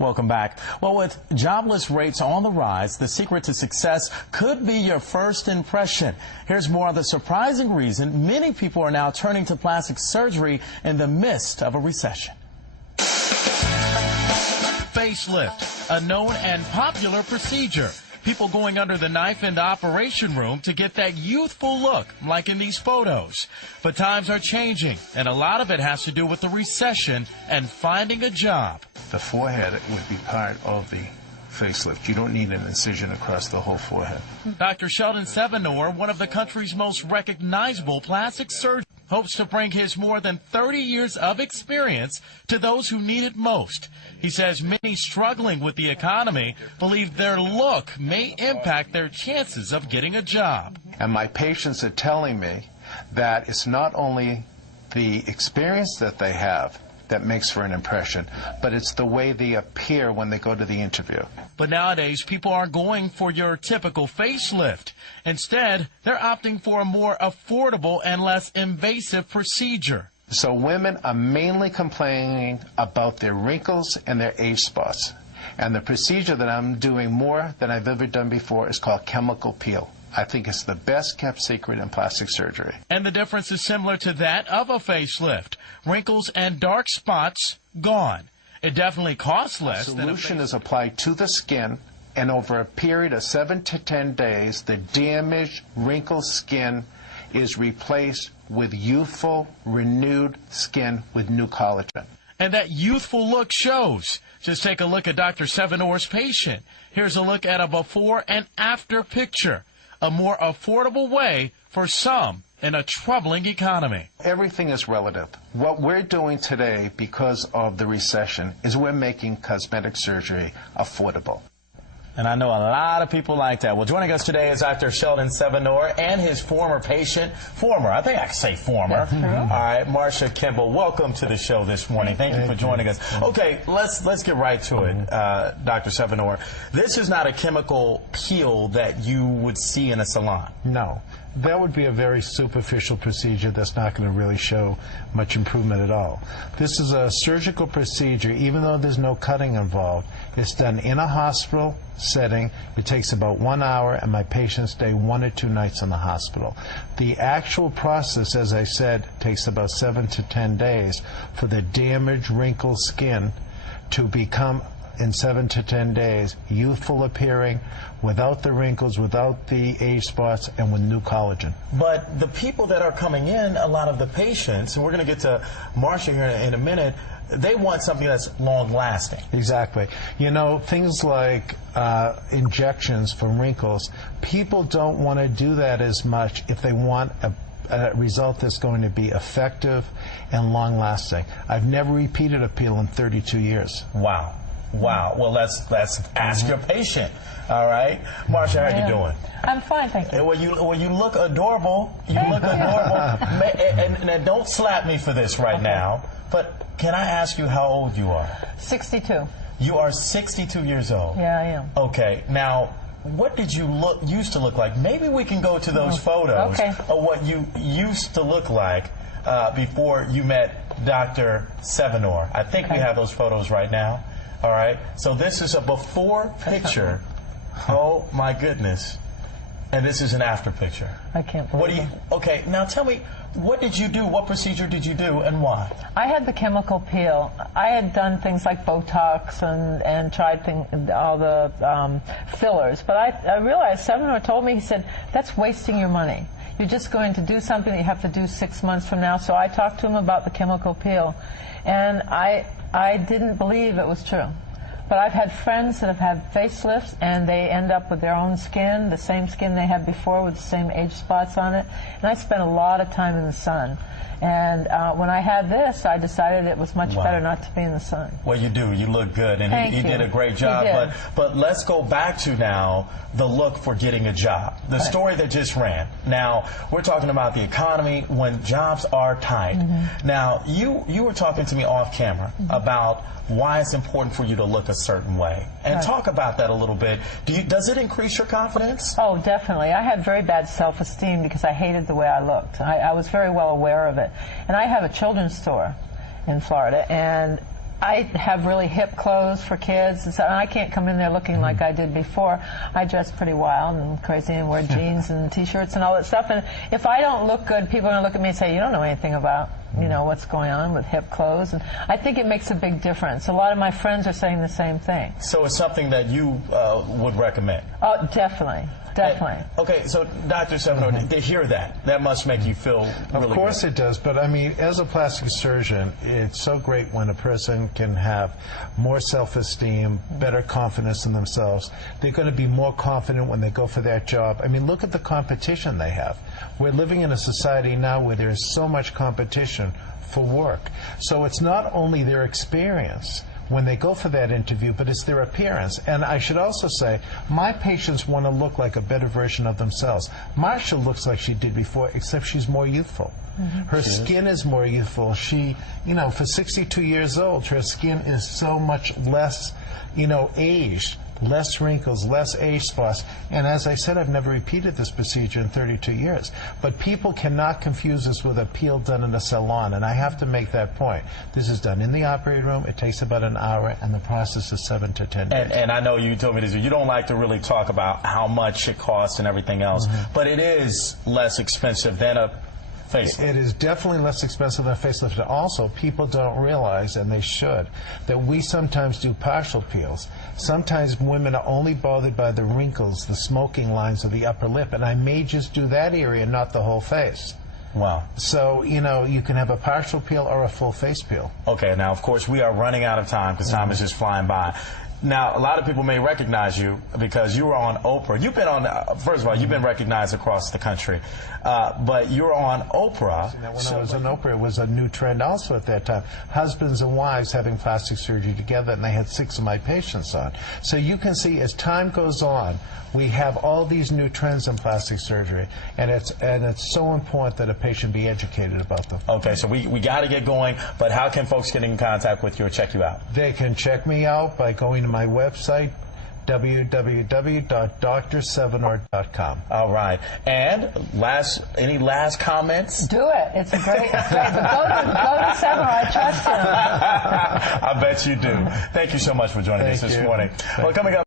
Welcome back. Well, with jobless rates on the rise, the secret to success could be your first impression. Here's more on the surprising reason many people are now turning to plastic surgery in the midst of a recession. Facelift, a known and popular procedure. People going under the knife in the operation room to get that youthful look, like in these photos. But times are changing, and a lot of it has to do with the recession and finding a job. The forehead would be part of the facelift. You don't need an incision across the whole forehead. Dr. Sheldon Sevenor, one of the country's most recognizable plastic surgeons, hopes to bring his more than 30 years of experience to those who need it most. He says many struggling with the economy believe their look may impact their chances of getting a job. And my patients are telling me that it's not only the experience that they have that makes for an impression, but it's the way they appear when they go to the interview. But nowadays, people aren't going for your typical facelift. Instead, they're opting for a more affordable and less invasive procedure. So women are mainly complaining about their wrinkles and their age spots. And the procedure that I'm doing more than I've ever done before is called chemical peel. I think it's the best kept secret in plastic surgery. And the difference is similar to that of a facelift. Wrinkles and dark spots gone. It definitely costs less. The solution is applied to the skin, and over a period of 7 to 10 days, the damaged, wrinkled skin is replaced with youthful, renewed skin with new collagen. And that youthful look shows. Just take a look at Dr. Sevenor's patient. Here's a look at a before and after picture. A more affordable way for some in a troubling economy. Everything is relative. What we're doing today because of the recession is we're making cosmetic surgery affordable. And I know a lot of people like that. Well, joining us today is Dr. Sheldon Sevenor and his former patient, I think I can say former. All right, Marsha Kimball, welcome to the show this morning. Thank you for joining us. Okay, let's get right to it, Dr. Sevenor. This is not a chemical peel that you would see in a salon. No. That would be a very superficial procedure that's not going to really show much improvement at all. This is a surgical procedure. Even though there's no cutting involved, it's done in a hospital setting. It takes about 1 hour, and my patients stay 1 or 2 nights in the hospital. The actual process, as I said, takes about 7 to 10 days for the damaged, wrinkled skin to become, in 7 to 10 days, youthful appearing, without the wrinkles, without the age spots, and with new collagen. But the people that are coming in, a lot of the patients, and we're going to get to Marsha here in a minute, they want something that's long-lasting. Exactly. You know, things like injections for wrinkles, people don't want to do that as much if they want a result that's going to be effective and long-lasting. I've never repeated a peel in 32 years. Wow. Wow. Well, let's ask your patient. All right, Marsha, how you doing? I'm fine, thank you. Well, you look adorable. You look adorable. And don't slap me for this right now. But can I ask you how old you are? 62. You are 62 years old. Yeah, I am. Okay. Now, what did you used to look like? Maybe we can go to those photos of what you used to look like before you met Dr. Sevenor. I think we have those photos right now. All right. So this is a before picture. Oh my goodness. And this is an after picture. I can't believe it. Okay, now tell me, what did you do? What procedure did you do, and why? I had the chemical peel. I had done things like Botox and tried all the fillers. But I realized, Sevenor told me, he said, that's wasting your money. You're just going to do something that you have to do 6 months from now. So I talked to him about the chemical peel. And I didn't believe it was true. But I've had friends that have had facelifts, and they end up with their own skin, the same skin they had before with the same age spots on it. And I spent a lot of time in the sun. And when I had this, I decided it was much better not to be in the sun. Well, you do. You look good, and he did a great job. But let's go back to now the look for getting a job. The story that just ran. Now, we're talking about the economy when jobs are tight. Now, you were talking to me off camera about why it's important for you to look a certain way. And talk about that a little bit. Does it increase your confidence? Oh, definitely. I had very bad self-esteem because I hated the way I looked. I was very well aware of it. And I have a children's store in Florida, and I have really hip clothes for kids, and so I can't come in there looking like I did before. I dress pretty wild and crazy and wear jeans and T-shirts and all that stuff. And if I don't look good, people are going to look at me and say, you don't know anything about, you know, what's going on with hip clothes. And I think it makes a big difference. A lot of my friends are saying the same thing. So it's something that you would recommend? Oh, definitely. Definitely. Okay, so Dr. Severnor, to hear that must make you feel really Of course good. It does, but I mean, as a plastic surgeon, it's so great when a person can have more self-esteem, better confidence in themselves. They're going to be more confident when they go for that job. I mean, look at the competition they have. We're living in a society now where there's so much competition for work. So it's not only their experience when they go for that interview, but it's their appearance. And I should also say, my patients want to look like a better version of themselves. Marcia looks like she did before, except she's more youthful. Her skin is more youthful. She, you know, for 62 years old, her skin is so much less, you know, aged. Less wrinkles, less age spots. And as I said, I've never repeated this procedure in 32 years. But people cannot confuse this with a peel done in a salon, and I have to make that point. This is done in the operating room. It takes about an hour, and the process is 7 to 10 days. And I know you told me this. You don't like to really talk about how much it costs and everything else, but it is less expensive than a facelift. It is definitely less expensive than a facelift. And also, people don't realize, and they should, that we sometimes do partial peels. Sometimes women are only bothered by the wrinkles, the smoking lines of the upper lip, and I may just do that area, not the whole face. Wow. So, you know, you can have a partial peel or a full face peel. Okay, now, of course, we are running out of time because time is just flying by. Now, a lot of people may recognize you because you were on Oprah. You've been on, first of all, you've been recognized across the country, but you were on Oprah. Now, when I was on Oprah, it was a new trend also at that time. Husbands and wives having plastic surgery together, and they had 6 of my patients on. So you can see as time goes on, we have all these new trends in plastic surgery, and it's so important that a patient be educated about them. Okay, so we got to get going, but how can folks get in contact with you or check you out? They can check me out by going to my website, www.drsevernor.com. All right. And any last comments? Do it. It's great. But go to Severnor. I trust him. I bet you do. Thank you so much for joining us this morning. Well, coming up.